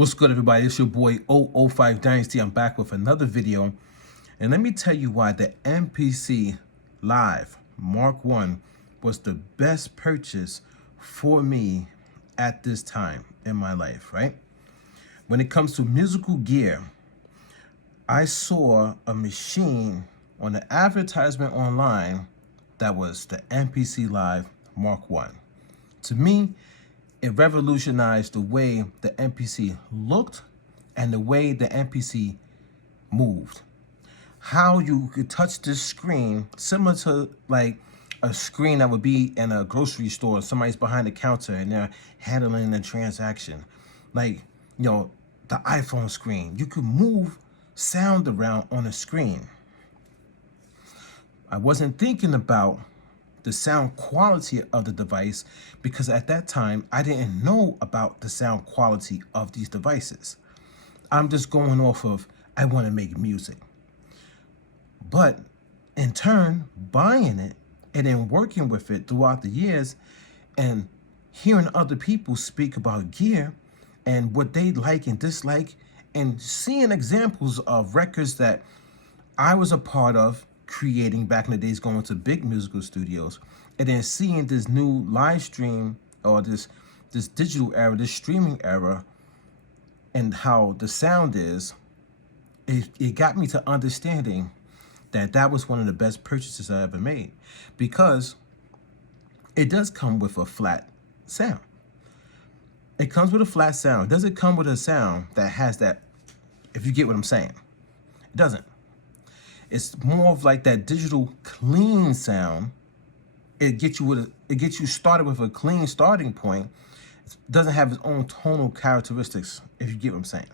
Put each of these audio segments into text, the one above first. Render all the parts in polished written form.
What's good, everybody? It's your boy 005 Dynasty. I'm back with another video. And let me tell you why the MPC Live Mark 1 was the best purchase for me at this time in my life, right? When it comes to musical gear, I saw a machine on the advertisement online that was the MPC Live Mark 1. To me, it revolutionized the way the MPC looked and the way the MPC moved. How you could touch this screen, similar to like a screen that would be in a grocery store. Somebody's behind the counter and they're handling a transaction. Like, the iPhone screen. You could move sound around on a screen. I wasn't thinking about the sound quality of the device because at that time I didn't know about the sound quality of these devices. I'm just going off of I want to make music. But in turn, buying it and then working with it throughout the years and hearing other people speak about gear and what they like and dislike and seeing examples of records that I was a part of creating back in the days, going to big musical studios, and then seeing this new live stream or this digital era, this streaming era, and how the sound is, it got me to understanding that was one of the best purchases I ever made, because it does come with a flat sound. It comes with a flat sound. Does it come with a sound that has that, if you get what I'm saying? It doesn't. It's more of like that digital clean sound. It gets you started with a clean starting point. It doesn't have its own tonal characteristics, if you get what I'm saying.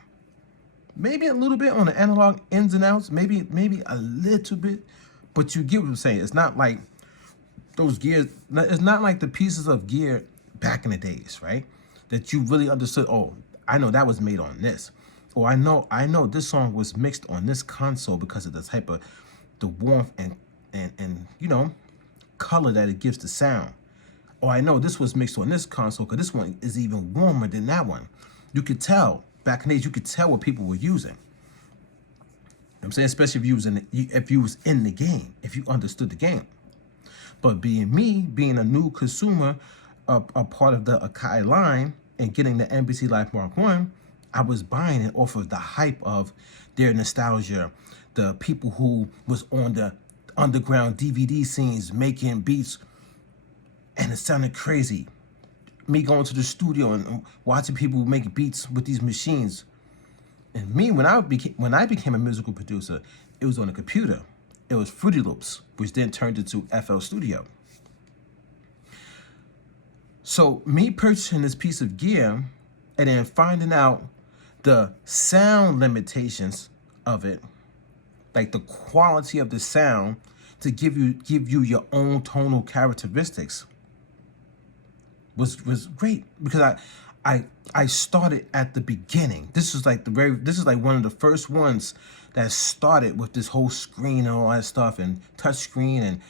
Maybe a little bit on the analog ins and outs, maybe a little bit, but you get what I'm saying. It's not like those gears, it's not like the pieces of gear back in the days, right? That you really understood, oh, I know that was made on this. Or I know this song was mixed on this console because of the type of the warmth and color that it gives the sound. Or I know this was mixed on this console because this one is even warmer than that one. You could tell back in the days. You could tell what people were using. You know what I'm saying, especially if you was in the game, if you understood the game. But being a new consumer, a part of the Akai line and getting the MPC Live Mark 1. I was buying it off of the hype of their nostalgia, the people who was on the underground DVD scenes making beats, and it sounded crazy. Me going to the studio and watching people make beats with these machines. And me, when I became a musical producer, it was on a computer. It was Fruity Loops, which then turned into FL Studio. So me purchasing this piece of gear and then finding out the sound limitations of it, like the quality of the sound to give you your own tonal characteristics, was great, because I started at the beginning. This is like one of the first ones that started with this whole screen and all that stuff, and touch screen and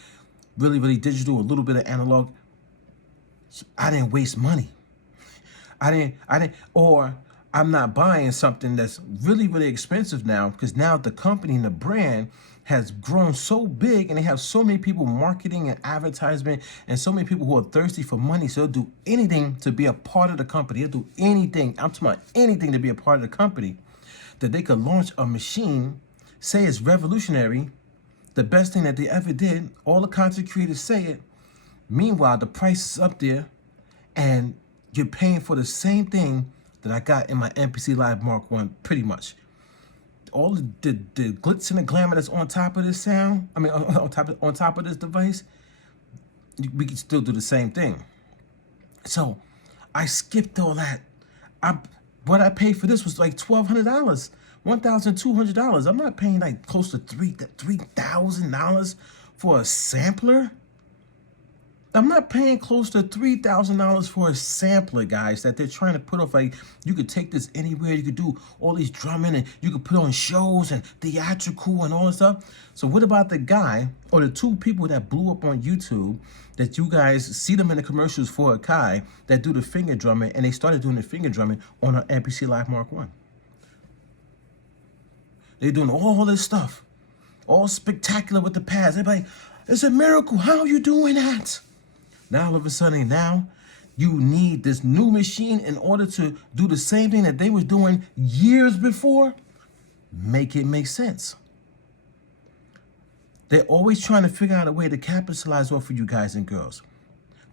really digital, a little bit of analog. I didn't waste money. I'm not buying something that's really expensive now, because now the company and the brand has grown so big and they have so many people marketing and advertisement and so many people who are thirsty for money. So they'll do anything to be a part of the company. They'll do anything. I'm talking about anything to be a part of the company, that they could launch a machine, say it's revolutionary, the best thing that they ever did. All the content creators say it. Meanwhile, the price is up there and you're paying for the same thing that I got in my MPC Live Mark 1, pretty much. All the glitz and the glamour that's on top of this sound, on top of this device, we can still do the same thing. So I skipped all that. What I paid for this was like $1,200, $1,200. I'm not paying like close to $3,000 for a sampler. I'm not paying close to $3,000 for a sampler, guys, that they're trying to put off. Like, you could take this anywhere, you could do all these drumming, and you could put on shows and theatrical and all this stuff. So what about the guy or the two people that blew up on YouTube that you guys see them in the commercials for Akai that do the finger drumming, and they started doing the finger drumming on an MPC Live Mark 1? They're doing all this stuff, all spectacular with the pads. Everybody, it's a miracle. How are you doing that? Now, all of a sudden, now you need this new machine in order to do the same thing that they was doing years before. Make it make sense. They're always trying to figure out a way to capitalize off of you guys and girls.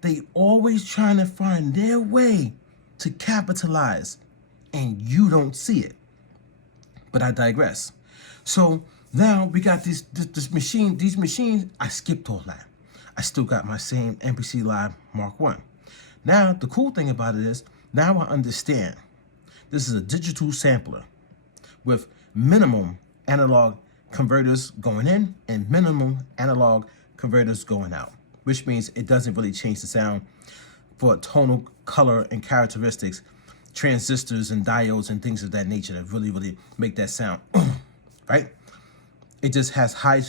They always trying to find their way to capitalize, and you don't see it. But I digress. So now we got these machines. I skipped all that. I still got my same MPC Live Mark 1. Now, the cool thing about it is, now I understand. This is a digital sampler with minimum analog converters going in and minimum analog converters going out, which means it doesn't really change the sound for tonal, color, and characteristics, transistors and diodes and things of that nature that really make that sound, right? It just has high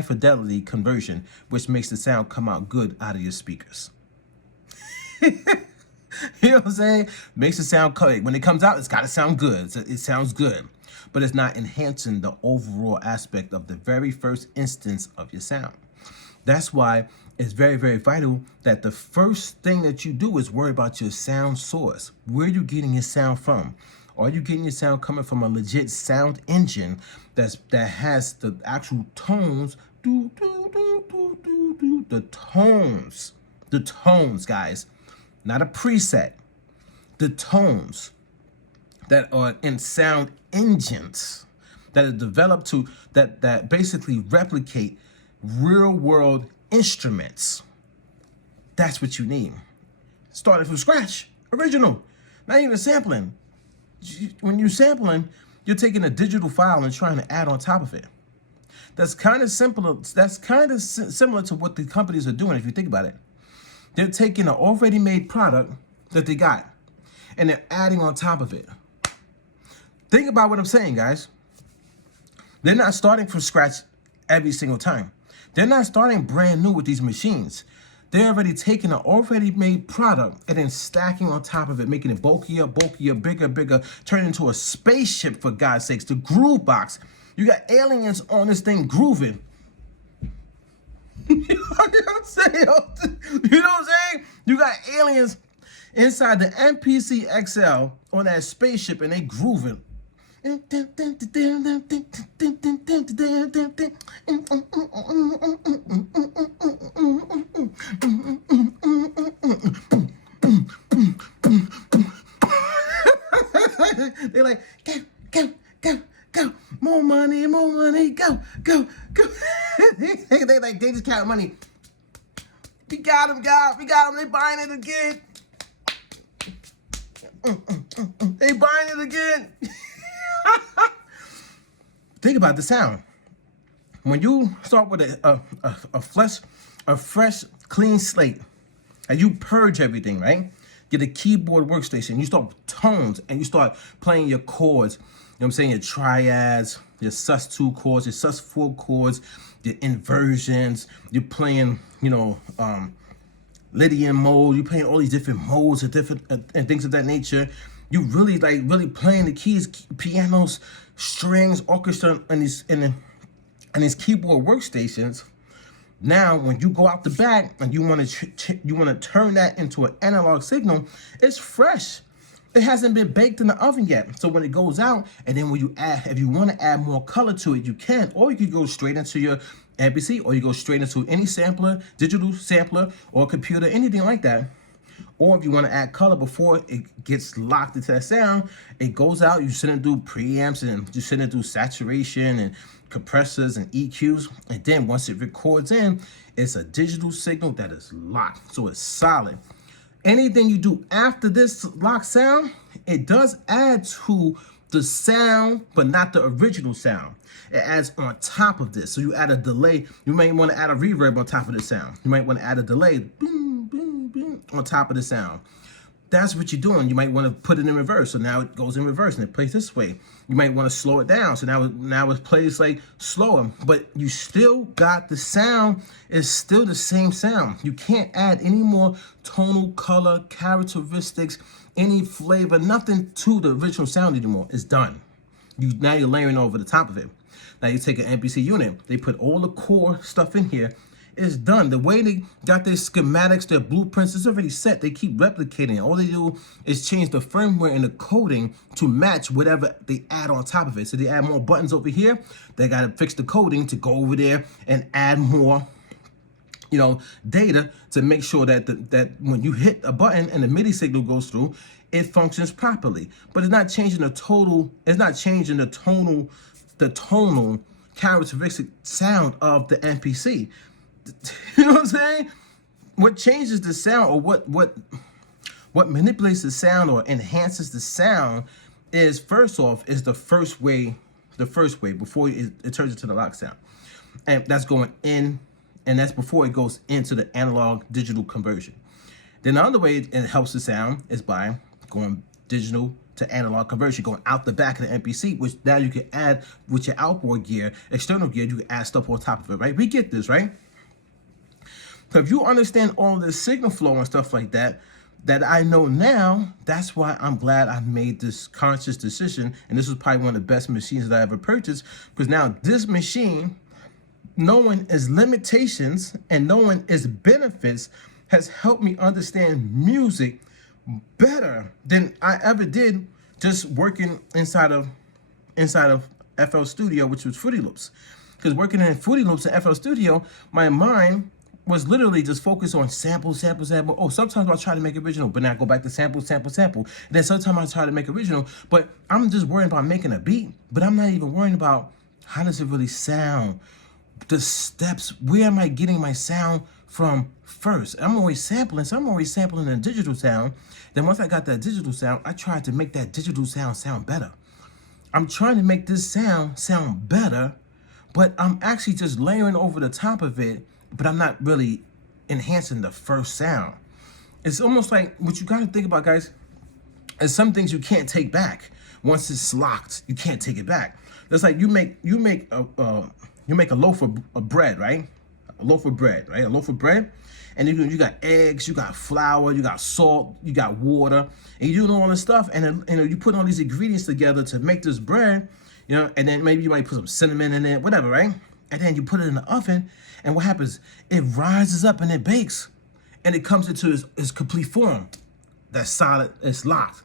fidelity conversion, which makes the sound come out good out of your speakers. You know what I'm saying? Makes it sound good. When it comes out, it's got to sound good. It sounds good, but it's not enhancing the overall aspect of the very first instance of your sound. That's why it's very vital that the first thing that you do is worry about your sound source. Where are you getting your sound from? Are you getting your sound coming from a legit sound engine that has the actual tones? The tones, guys, not a preset. The tones that are in sound engines that are developed to that basically replicate real world instruments. That's what you need. Started from scratch, original, not even sampling. When you're sampling, you're taking a digital file and trying to add on top of it. That's kind of simple. That's kind of similar to what the companies are doing. If you think about it, they're taking an already made product that they got and they're adding on top of it. Think about what I'm saying, guys. They're not starting from scratch every single time. They're not starting brand new with these machines. They're already taking an already made product and then stacking on top of it, making it bulkier, bigger, turn into a spaceship, for God's sakes, the groove box. You got aliens on this thing grooving. You know what I'm saying? You know what I'm saying? You got aliens inside the MPC XL on that spaceship and they grooving. They're like, go, more money, go. They just count money. We got them, God. We got them. They buying it again. They buying it again. Think about the sound. When you start with a fresh, clean slate, and you purge everything, right? Get a keyboard workstation. You start with tones, and you start playing your chords. You know what I'm saying? Your triads, your sus2 chords, your sus4 chords, your inversions. You're playing, Lydian mode. You're playing all these different modes of different and things of that nature. You really playing the keys, pianos, strings, orchestra, and these keyboard workstations. Now, when you go out the back and you want to turn that into an analog signal, it's fresh. It hasn't been baked in the oven yet. So when it goes out, and then when you add, if you want to add more color to it, you can, or you could go straight into your MPC, or you go straight into any sampler, digital sampler, or computer, anything like that. Or if you want to add color before it gets locked into that sound, it goes out, you send it through preamps, and you send it through saturation and compressors and EQs. And then once it records in, it's a digital signal that is locked. So it's solid. Anything you do after this lock sound, it does add to the sound, but not the original sound. It adds on top of this. So you add a delay. You might want to add a reverb on top of the sound. You might want to add a delay. Boom, on top of the sound. That's what you're doing. You might want to put it in reverse, so now it goes in reverse and it plays this way. You might want to slow it down, so now it plays like slower, but you still got the sound. It's still the same sound. You can't add any more tonal, color, characteristics, any flavor, nothing to the original sound anymore. It's done. Now you're layering over the top of it. Now you take an MPC unit, they put all the core stuff in here. It's done. The way they got their schematics, their blueprints, it's already set. They keep replicating it. All they do is change the firmware and the coding to match whatever they add on top of it. So they add more buttons over here. They got to fix the coding to go over there and add more, data to make sure that that when you hit a button and the MIDI signal goes through, it functions properly. But it's not changing the total. It's not changing the tonal characteristic sound of the MPC. You know what I'm saying? What changes the sound, or what manipulates the sound or enhances the sound is, first off, is the first way before it turns into the lock sound. And that's going in, and that's before it goes into the analog digital conversion. Then the other way it helps the sound is by going digital to analog conversion, going out the back of the MPC, which now you can add with your outboard gear, external gear, you can add stuff on top of it, right? We get this, right? So if you understand all this signal flow and stuff like that, that I know now, that's why I'm glad I made this conscious decision. And this was probably one of the best machines that I ever purchased, because now this machine, knowing its limitations and knowing its benefits, has helped me understand music better than I ever did just working inside of FL Studio, which was Fruity Loops. Because working in Fruity Loops and FL Studio, my mind was literally just focused on sample. Oh, sometimes I'll try to make original, but now I go back to sample. And then sometimes I try to make original, but I'm just worrying about making a beat, but I'm not even worrying about how does it really sound, the steps, where am I getting my sound from first. I'm always sampling, so I'm always sampling a digital sound. Then once I got that digital sound, I tried to make that digital sound better. I'm trying to make this sound better, but I'm actually just layering over the top of it, but I'm not really enhancing the first sound. It's almost like what you got to think about, guys, is some things you can't take back. Once it's locked, you can't take it back. That's like you make a loaf of bread, right? A loaf of bread, right? A loaf of bread, and you got eggs, you got flour, you got salt, you got water, and you doing all this stuff, and then, you put all these ingredients together to make this bread, and then maybe you might put some cinnamon in it, whatever, right? And then you put it in the oven, and what happens? It rises up and it bakes, and it comes into its complete form. That's solid. It's locked.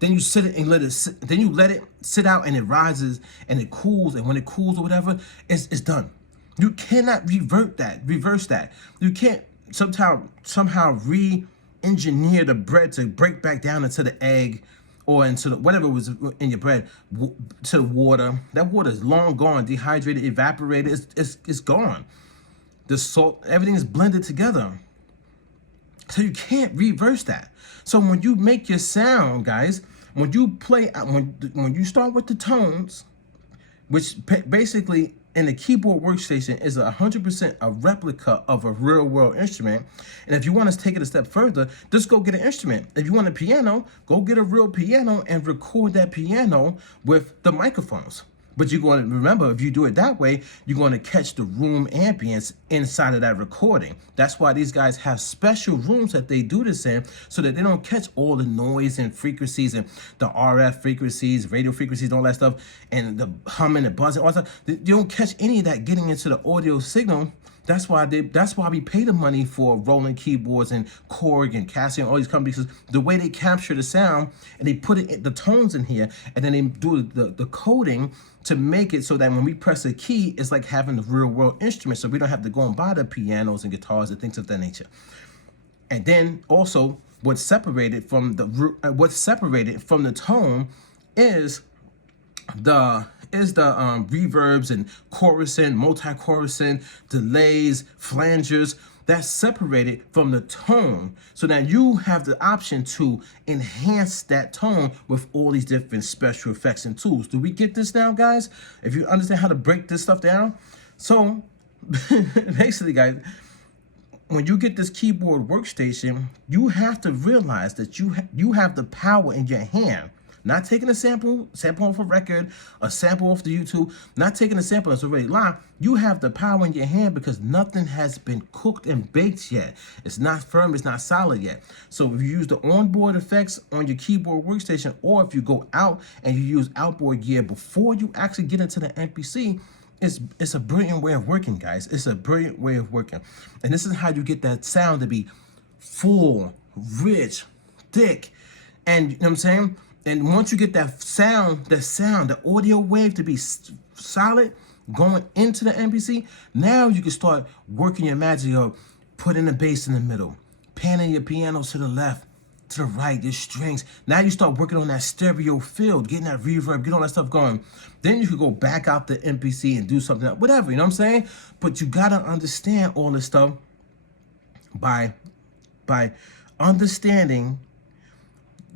Then you sit it and let it sit, then you let it sit out, and it rises and it cools, and when it cools or whatever, it's done. You cannot reverse that. You can't somehow re-engineer the bread to break back down into the egg or into whatever was in your bread, to the water. That water is long gone, dehydrated, evaporated. It's gone. The salt, everything is blended together. So you can't reverse that. So when you make your sound, guys, when you play, when you start with the tones, which basically in the keyboard workstation is 100% a replica of a real world instrument. And if you want to take it a step further, just go get an instrument. If you want a piano, go get a real piano and record that piano with the microphones. But you're going to remember, if you do it that way, you're going to catch the room ambience inside of that recording. That's why these guys have special rooms that they do this in, so that they don't catch all the noise and frequencies and the RF frequencies, radio frequencies, all that stuff, and the humming and buzzing, all that stuff. You don't catch any of that getting into the audio signal. That's why we pay the money for Roland keyboards and Korg and Casio and all these companies, because the way they capture the sound and they put the tones in here, and then they do the coding to make it so that when we press a key, it's like having the real world instrument, so we don't have to go and buy the pianos and guitars and things of that nature. And then also what's separated from the tone is the reverbs and chorusing, multi-chorusing, delays, flangers. That's separated from the tone, so that you have the option to enhance that tone with all these different special effects and tools. Do we get this now, guys? If you understand how to break this stuff down. So basically, guys, when you get this keyboard workstation, you have to realize that you have the power in your hand. Not taking a sample off a record, a sample off the YouTube, not taking a sample that's already live. You have the power in your hand because nothing has been cooked and baked yet. It's not firm, it's not solid yet. So if you use the onboard effects on your keyboard workstation, or if you go out and you use outboard gear before you actually get into the MPC, it's a brilliant way of working, guys. It's a brilliant way of working. And this is how you get that sound to be full, rich, thick. And you know what I'm saying? And once you get that sound, the audio wave to be solid going into the MPC, now you can start working your magic of putting the bass in the middle, panning your piano to the left, to the right, your strings. Now you start working on that stereo field, getting that reverb, get all that stuff going. Then you could go back out the MPC and do something else, whatever, you know what I'm saying? But you gotta understand all this stuff by understanding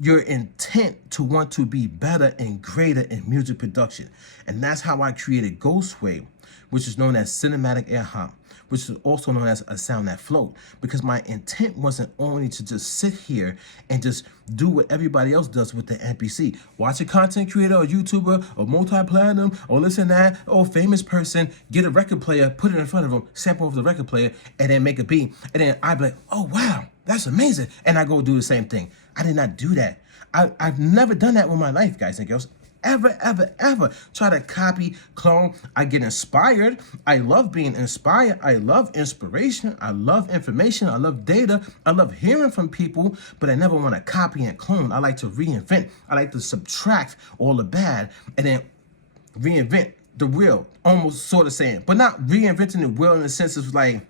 your intent to want to be better and greater in music production. And that's how I created Ghostwave, which is known as cinematic air hop, which is also known as a sound that float, because my intent wasn't only to just sit here and just do what everybody else does with the MPC. Watch a content creator or YouTuber or multi-platinum or listen to that, or famous person, get a record player, put it in front of them, sample of the record player, and then make a beat. And then I'd be like, oh, wow, that's amazing. And I go do the same thing. I did not do that. I've never done that with my life, guys and girls. Ever try to copy, clone. I get inspired. I love being inspired. I love inspiration. I love information. I love data. I love hearing from people, but I never want to copy and clone. I like to reinvent. I like to subtract all the bad and then reinvent the real, almost sort of saying, but not reinventing the real in the sense of like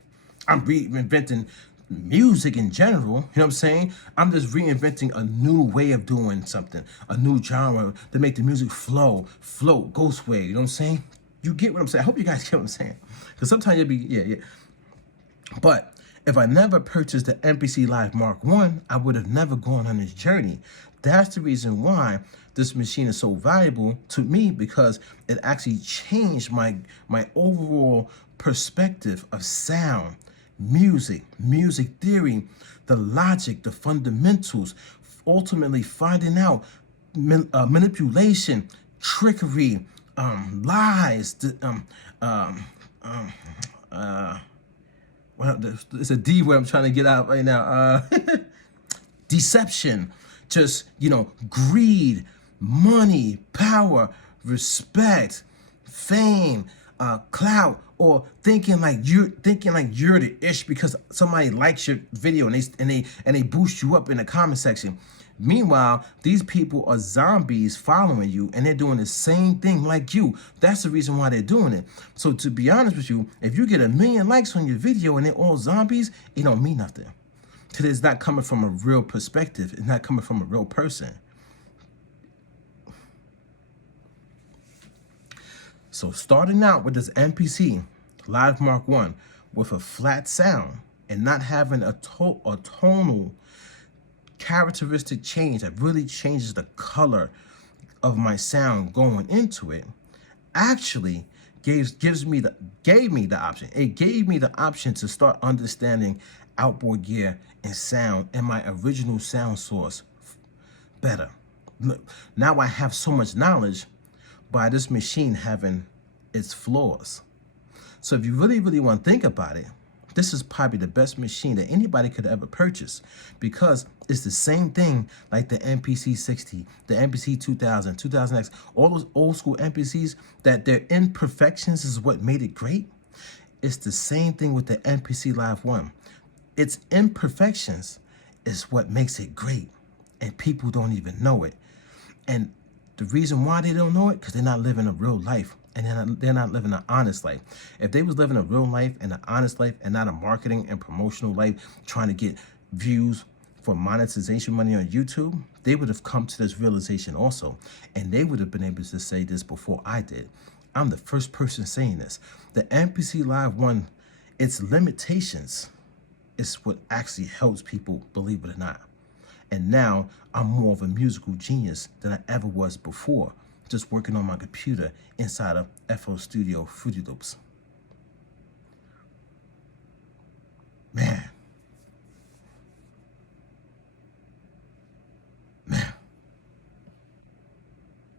I'm reinventing music in general, you know what I'm saying? I'm just reinventing a new way of doing something, a new genre to make the music float, ghost way, you know what I'm saying? You get what I'm saying? I hope you guys get what I'm saying. Because sometimes you'll be, yeah. But if I never purchased the MPC Live Mark 1, I would have never gone on this journey. That's the reason why this machine is so valuable to me, because it actually changed my overall perspective of sound, music theory, the logic, the fundamentals, ultimately finding out manipulation, trickery, lies, well, it's a D word I'm trying to get out right now. Deception, just, greed, money, power, respect, fame, clout, or thinking like you're the ish because somebody likes your video and they boost you up in the comment section. Meanwhile, these people are zombies following you, and they're doing the same thing like you. That's the reason why they're doing it. So to be honest with you, if you get 1 million likes on your video and they're all zombies, it don't mean nothing. Because it's not coming from a real perspective. It's not coming from a real person. So starting out with this MPC Live Mark 1 with a flat sound and not having a tonal characteristic change that really changes the color of my sound going into it, actually gave me the option. It gave me the option to start understanding outboard gear and sound and my original sound source better. Now I have so much knowledge by this machine having its flaws. So if you really want to think about it, this is probably the best machine that anybody could ever purchase, because it's the same thing like the MPC 60, the MPC 2000, 2000X, all those old school MPCs, that their imperfections is what made it great. It's the same thing with the MPC Live 1. Its imperfections is what makes it great, and people don't even know it. And the reason why they don't know it, because they're not living a real life, and they're not living an honest life. If they was living a real life and an honest life and not a marketing and promotional life trying to get views for monetization money on YouTube, they would have come to this realization also. And they would have been able to say this before I did. I'm the first person saying this. The MPC Live 1, its limitations is what actually helps people, believe it or not. And now I'm more of a musical genius than I ever was before, just working on my computer inside of FL Studio Fruity Loops.